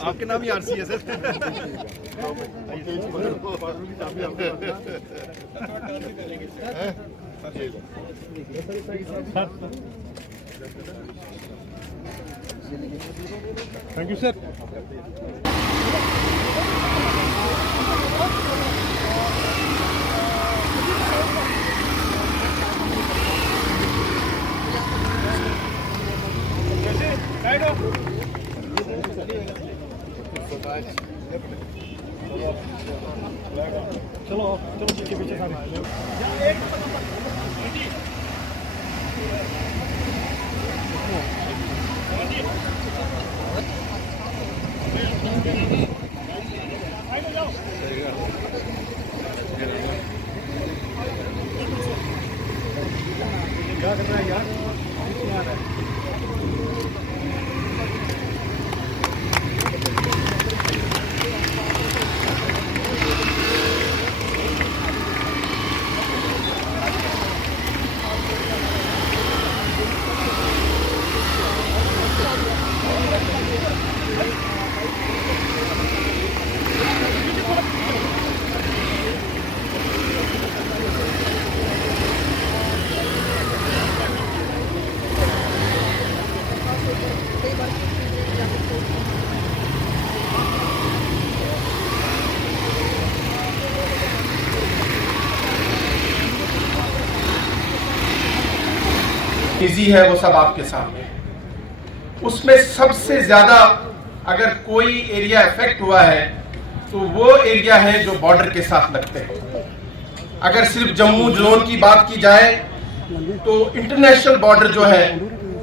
आपके नाम ही आरसी है सर। Thank you sir. चलो चलो पीछे पीछे क्या कर रहा है यार? इजी है वो सब आपके सामने। उसमें सबसे ज्यादा अगर कोई एरिया इफेक्ट हुआ है तो वो एरिया है जो बॉर्डर के साथ लगते हैं। अगर सिर्फ जम्मू जोन की बात की जाए तो इंटरनेशनल बॉर्डर जो है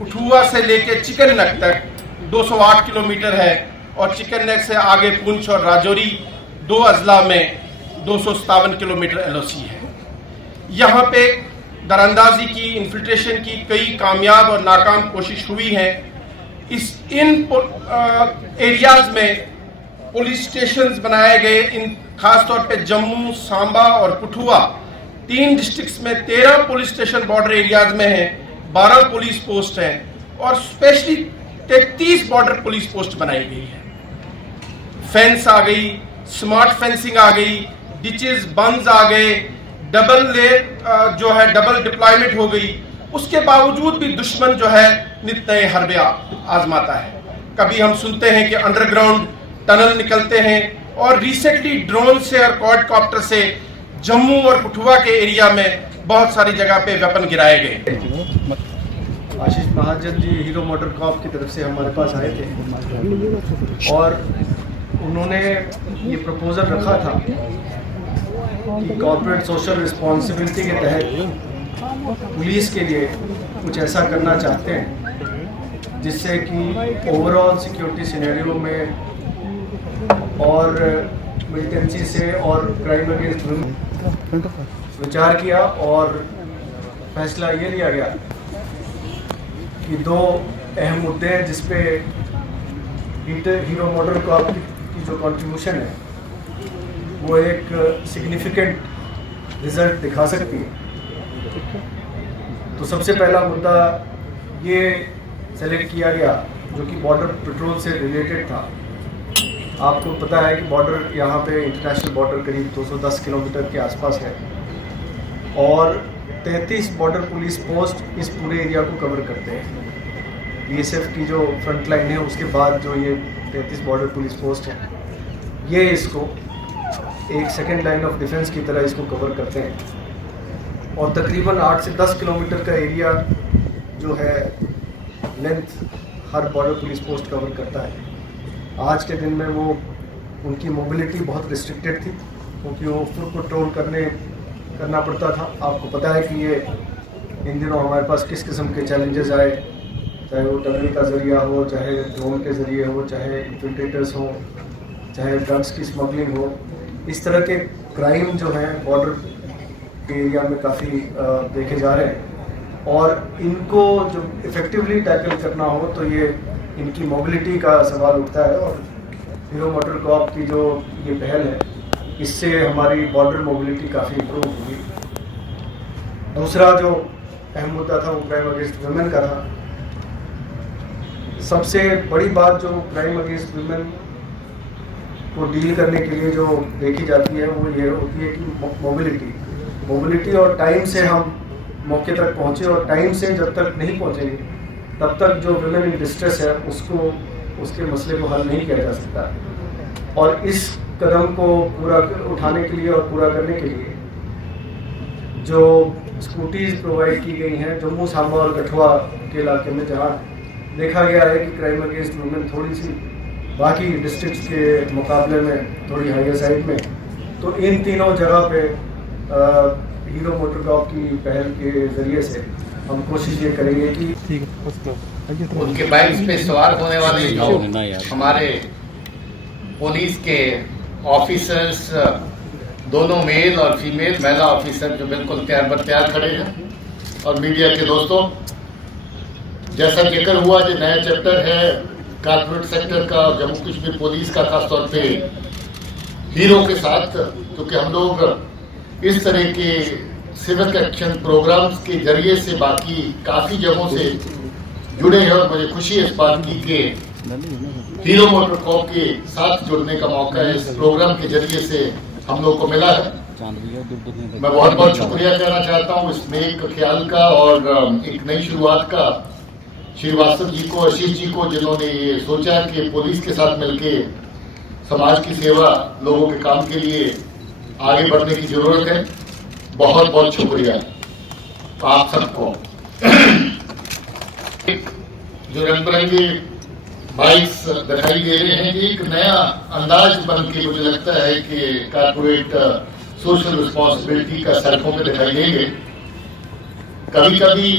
कठुआ से लेके चिकन नेक तक 208 किलोमीटर है और चिकन नेक से आगे पुंछ और राजौरी 2 अजला में 257 किलोमीटर एलओसी है। यहाँ पे दरअंदाजी की, इन्फिल्ट्रेशन की कई कामयाब और नाकाम कोशिश हुई है। इन एरियाज में पुलिस स्टेशंस बनाए गए। इन खासतौर पे जम्मू, सांबा और कठुआ 3 डिस्ट्रिक्ट्स में 13 पुलिस स्टेशन बॉर्डर एरियाज में हैं, 12 पुलिस पोस्ट हैं और स्पेशली 33 बॉर्डर पुलिस पोस्ट बनाई गई है। फेंस आ गई, स्मार्ट फेंसिंग आ गई, डिचेस, बंस आ गए, डबल लेयर जो है डबल डिप्लॉयमेंट हो गई। उसके बावजूद भी दुश्मन जो है नित नए हरबे आजमाता है। कभी हम सुनते हैं कि अंडरग्राउंड टनल निकलते हैं और रिसेंटली ड्रोन से और क्वाडकॉप्टर से जम्मू और कठुआ के एरिया में बहुत सारी जगह पे वेपन गिराए गए। आशीष Mahajan ji hero motor corp की तरफ से हमारे पास आए थे और उन्होंने ये प्रपोजल रखा था कि कॉर्पोरेट सोशल रिस्पॉन्सिबिलिटी के तहत पुलिस के लिए कुछ ऐसा करना चाहते हैं जिससे कि ओवरऑल सिक्योरिटी सिनेरियो में और मिलिटेंसी से और क्राइम अगेंस्ट विचार किया और फैसला ये लिया गया कि 2 अहम मुद्दे हैं जिसपे हीरो मोटर कॉप की जो कंट्रीब्यूशन है वो एक सिग्निफिकेंट रिजल्ट दिखा सकती है। तो सबसे पहला मुद्दा ये सेलेक्ट किया गया जो कि बॉर्डर पेट्रोल से रिलेटेड था। आपको पता है कि बॉर्डर यहाँ पे इंटरनेशनल बॉर्डर करीब 210 किलोमीटर के आसपास है और 33 बॉर्डर पुलिस पोस्ट इस पूरे एरिया को कवर करते हैं। बीएसएफ की जो फ्रंट लाइन है उसके बाद जो ये 33 बॉर्डर पुलिस पोस्ट है ये इसको एक सेकेंड लाइन ऑफ डिफेंस की तरह इसको कवर करते हैं और तकरीबन 8 से 10 किलोमीटर का एरिया जो है लेंथ हर बॉर्डर पुलिस पोस्ट कवर करता है। आज के दिन में वो उनकी मोबिलिटी बहुत रिस्ट्रिक्टेड थी, क्योंकि वो फुट पेट्रोल करना पड़ता था। आपको पता है कि ये इन दिनों हमारे पास किस किस्म के चैलेंजेस आए, चाहे वो टनल का ज़रिया हो, चाहे ड्रोन के ज़रिए हो, चाहे इन्फिल्ट्रेटर्स हो, चाहे ड्रग्स की स्मगलिंग हो। इस तरह के क्राइम जो हैं बॉर्डर के एरिया में काफ़ी देखे जा रहे हैं, और इनको जो इफ़ेक्टिवली टैकल करना हो तो ये इनकी मोबिलिटी का सवाल उठता है। और हीरो मोटर कॉर्प की जो ये पहल है, इससे हमारी बॉर्डर मोबिलिटी काफ़ी इम्प्रूव हुई। दूसरा जो अहम मुद्दा था वो क्राइम अगेंस्ट वुमेन का था। सबसे बड़ी बात जो क्राइम अगेंस्ट वुमेन को डील करने के लिए जो देखी जाती है वो ये होती है कि मोबिलिटी और टाइम से हम मौके तक पहुँचे, और टाइम से जब तक नहीं पहुँचेंगे तब तक जो वुमेन इन डिस्ट्रेस है उसके मसले को हल नहीं किया जा सकता। और इस कदम को पूरा उठाने के लिए और पूरा करने के लिए जो स्कूटीज़ प्रोवाइड की गई हैं जम्मू सांबा और कठुआ के इलाके में, जहाँ देखा गया है कि क्राइम अगेंस्ट वुमेन थोड़ी सी बाकी डिस्ट्रिक्ट्स के मुकाबले में थोड़ी हायर साइड में, तो इन तीनों जगह पे हीरो मोटर कॉर्प की पहल के ज़रिए से हम कोशिश ये करेंगे कि उनके बाइक्स पे सवार होने वाले जो हमारे पुलिस के ऑफिसर्स, दोनों मेल और फीमेल महिला ऑफिसर जो बिल्कुल तैयार बर तैयार खड़े हैं, और मीडिया के दोस्तों, जैसा जिक्र हुआ जो नया चैप्टर है कारपोरेट सेक्टर का जम्मू कश्मीर पुलिस का, खासतौर पे हीरो के साथ, क्योंकि हम लोग इस तरह के सिविक एक्शन प्रोग्राम्स के जरिए से बाकी काफ़ी जगहों से जुड़े हैं, और मुझे खुशी है इस बात की कि हीरो मोटर कॉर्प के साथ जुड़ने का मौका है इस प्रोग्राम के जरिए से हम लोग को मिला है। मैं बहुत बहुत शुक्रिया कहना चाहता हूँ इस नेक ख्याल का और एक नई शुरुआत का श्रीवास्तव जी को, आशीष जी को, जिन्होंने ये सोचा कि पुलिस के साथ मिलके समाज की सेवा, लोगों के काम के लिए आगे बढ़ने की जरूरत है। बहुत बहुत शुक्रिया आप सबको। जो रंग बिरंगे बाइक्स दिखाई दे रहे हैं, एक नया अंदाज बन के मुझे लगता है कि कारपोरेट सोशल रिस्पॉन्सिबिलिटी का सड़कों में दिखाई देंगे। कभी कभी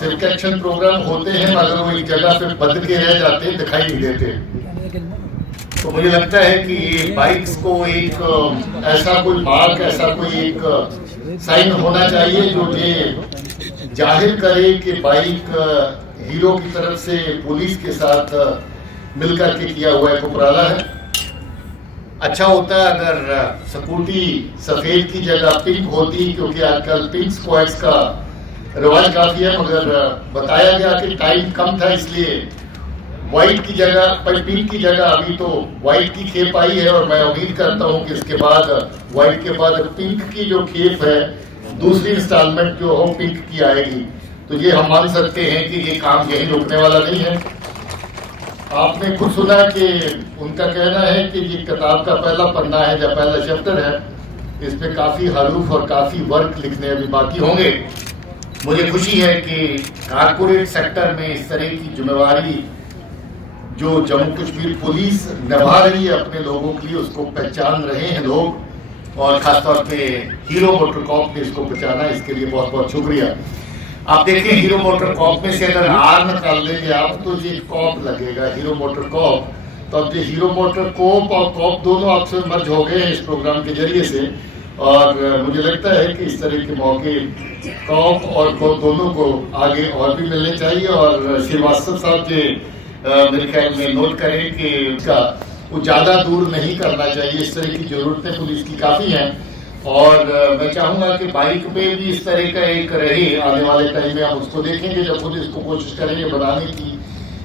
सिविक एक्शन प्रोग्राम होते हैं मगर वो एक जगह पे बंद के रह जाते हैं, दिखाई नहीं देते। तो मुझे लगता है कि ये बाइक्स को एक ऐसा कोई मार्क, ऐसा कोई एक साइन होना चाहिए जो ये जाहिर करे कि बाइक हीरो की तरफ से पुलिस के साथ मिलकर के किया हुआ एक उपराला है। अच्छा होता है अगर स्कूटी सफेद की जगह पिंक होती, क्योंकि आजकल पिंक स्क्वाड्स का रिवाज काफी है, मगर बताया गया कि टाइम कम था इसलिए व्हाइट की जगह पिंक की जगह अभी तो व्हाइट की खेप आई है, और मैं उम्मीद करता हूं कि इसके बाद व्हाइट के बाद पिंक की जो खेप है, दूसरी इंस्टॉलमेंट जो हो पिंक की आएगी। तो ये हम मान सकते हैं कि ये काम यही रुकने वाला नहीं है। आपने खुद सुना कि उनका कहना है कि ये किताब का पहला पन्ना है, जब पहला चैप्टर है, इस पे काफी हरूफ और काफी वर्क लिखने अभी बाकी होंगे। मुझे खुशी है कि कारपोरेट सेक्टर में इस तरह की जिम्मेवारी जो जम्मू कश्मीर पुलिस निभा रही है अपने लोगों के लिए, उसको पहचान रहे हैं लोग, और खासतौर पे हीरो मोटर कॉर्प ने इसको पहचाना, इसके लिए बहुत बहुत शुक्रिया। आप देखें हीरो मोटर कॉर्प में से अगर आर निकाल देंगे आप तो ये कॉप लगेगा, हीरो मोटर कॉप। तो अब ये हीरो मोटर कॉप और कॉप दोनों आपसे मर्ज हो गए हैं इस प्रोग्राम के जरिए से, और मुझे लगता है कि इस तरह के मौके कॉप और कॉप दोनों को आगे और भी मिलने चाहिए। और श्रीवास्तव साहब जी मेरे ख्याल में नोट करें कि उसका वो ज्यादा दूर नहीं करना चाहिए, इस तरह की जरूरतें पुलिस की काफी हैं। और मैं चाहूंगा कि बाइक पे भी इस तरह का एक रहे, आने वाले टाइम में हम उसको देखेंगे जब खुद इसको कोशिश करेंगे बनाने की,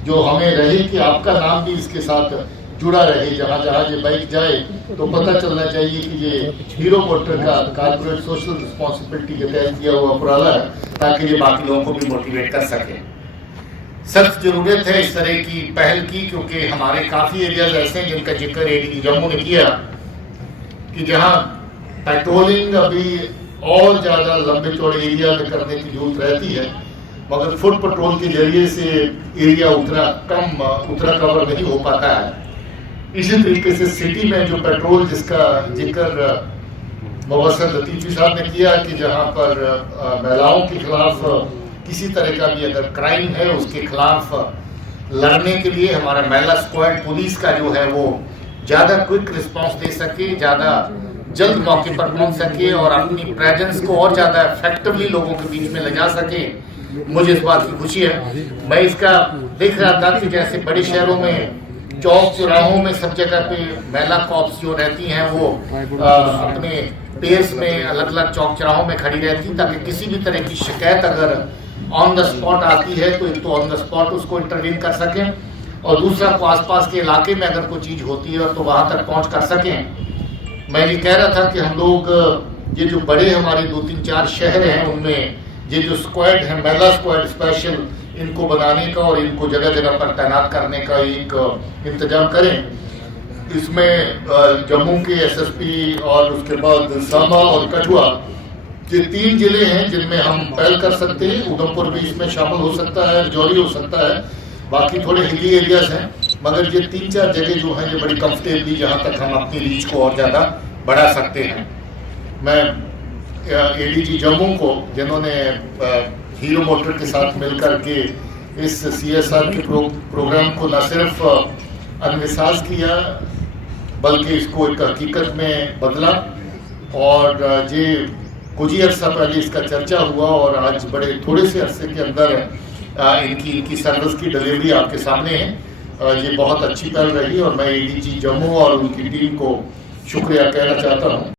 जो हमें रहे कि आपका नाम भी इसके साथ जुड़ा रहे। जहां जहां ये बाइक जाए तो पता चलना चाहिए कि ये हीरो मोटर का कारपोरेट सोशल रिस्पॉन्सिबिलिटी के तहत किया हुआ उपराला है, ताकि ये बाकी लोगों को भी मोटिवेट कर सके। सख्त जरूरत है इस तरह की पहल की, क्योंकि हमारे काफी एरियाज ऐसे हैं जिनका जिक्र एडीजी जम्मू ने किया कि जहां पेट्रोलिंग अभी और ज्यादा लंबे चौड़े एरिया में करने की जरूरत रहती है, मगर फुट पेट्रोल के जरिए से एरिया उतना कवर नहीं हो पाता है। इसी तरीके से सिटी में जो पेट्रोल जिसका जिक्र मुबस्सर लतीफ़ी साहब ने किया कि जहां पर महिलाओं के खिलाफ किसी तरह का भी अगर क्राइम है उसके खिलाफ लड़ने के लिए हमारा महिला स्क्वाड पुलिस का जो है वो ज़्यादा क्विक रिस्पांस दे सके, ज़्यादा जल्द मौके पर पहुंच सके और अपनी प्रेजेंस को और ज़्यादा इफेक्टिवली लोगों के बीच में ले जा सके। मुझे इस बात की खुशी है। मैं इसका देख रहा था कि जैसे बड़े शहरों में चौक चौराहों में सब जगह पे महिला कॉप्स जो रहती हैं वो अपने पेयर्स में अलग अलग चौक चौराहों में खड़ी रहती ताकि किसी भी तरह की शिकायत अगर ऑन द स्पॉट आती है तो एक तो ऑन द स्पॉट उसको इंटरवीन कर सकें और दूसरा को आसपास के इलाके में अगर कोई चीज होती है तो वहां तक पहुंच कर सकें। मैं ये कह रहा था कि हम लोग ये जो बड़े हमारे 2-3-4 शहर हैं उनमें ये जो स्क्वाड है महिला स्क्वाड स्पेशल इनको बनाने का और इनको जगह जगह पर तैनात करने का एक इंतजाम करें। इसमें जम्मू के एसएसपी और उसके बाद सांबा और कठुआ ये 3 जिले हैं जिनमें हम पहल कर सकते हैं। उधमपुर भी इसमें शामिल हो सकता है, राजौरी हो सकता है, बाकी थोड़े हिली एरियाज हैं, मगर ये 3-4 जगह जो हैं ये बड़ी कंफर्टेबली जहां तक हम अपनी रीच को और ज़्यादा बढ़ा सकते हैं। मैं एडीजी जम्मू को जिन्होंने हीरो मोटर के साथ मिलकर के इस CSR के प्रोग्राम को न सिर्फ अनविश्वास किया बल्कि इसको एक हकीकत में बदला और ये कुछ ही अर्सा पहले इसका चर्चा हुआ और आज बड़े थोड़े से अरसे के अंदर इनकी सर्विस की डिलीवरी आपके सामने है। ये बहुत अच्छी पहल रही और मैं एडीजी जम्मू और उनकी टीम को शुक्रिया कहना चाहता हूँ।